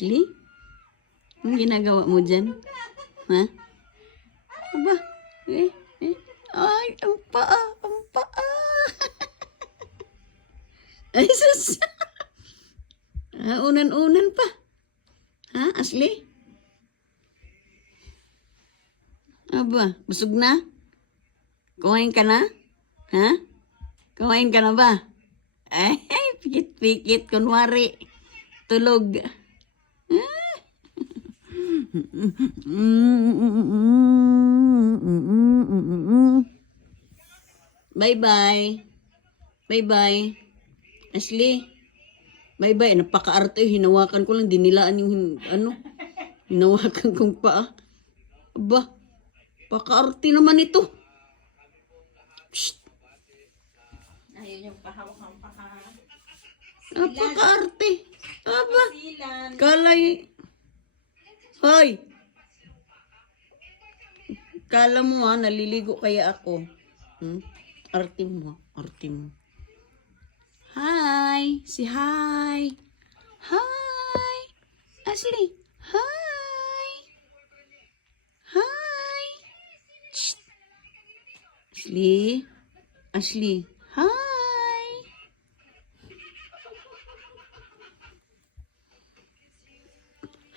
Ashley? Anong ginagawa mo dyan? Ha? Aba? Ay, ang paa, ang paa. Ay, sus. Unan-unan pa. Ha, Ashley? Aba, busog na? Kumain ka na? Ha? Kumain ka na ba? Ay, pikit-pikit, kunwari. Tulog. Bye-bye. Bye-bye. Ashley. Bye-bye. Napaka-arte. Hinawakan ko lang. Dinilaan yung ano. Hinawakan kong paa. Aba. Paka-arte naman ito. Psst. Ayun yung pahawak ng paka. Napaka-arte. Aba. Silan. Kalay. Hoy. Kala mo ha, naliligo kaya ako. Arte mo. Arte mo. Hi. Si hi. Hi. Ashley. Hi. Hi. Shh. Ashley. Ashley. Hi.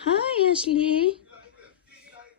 Hi, Ashley.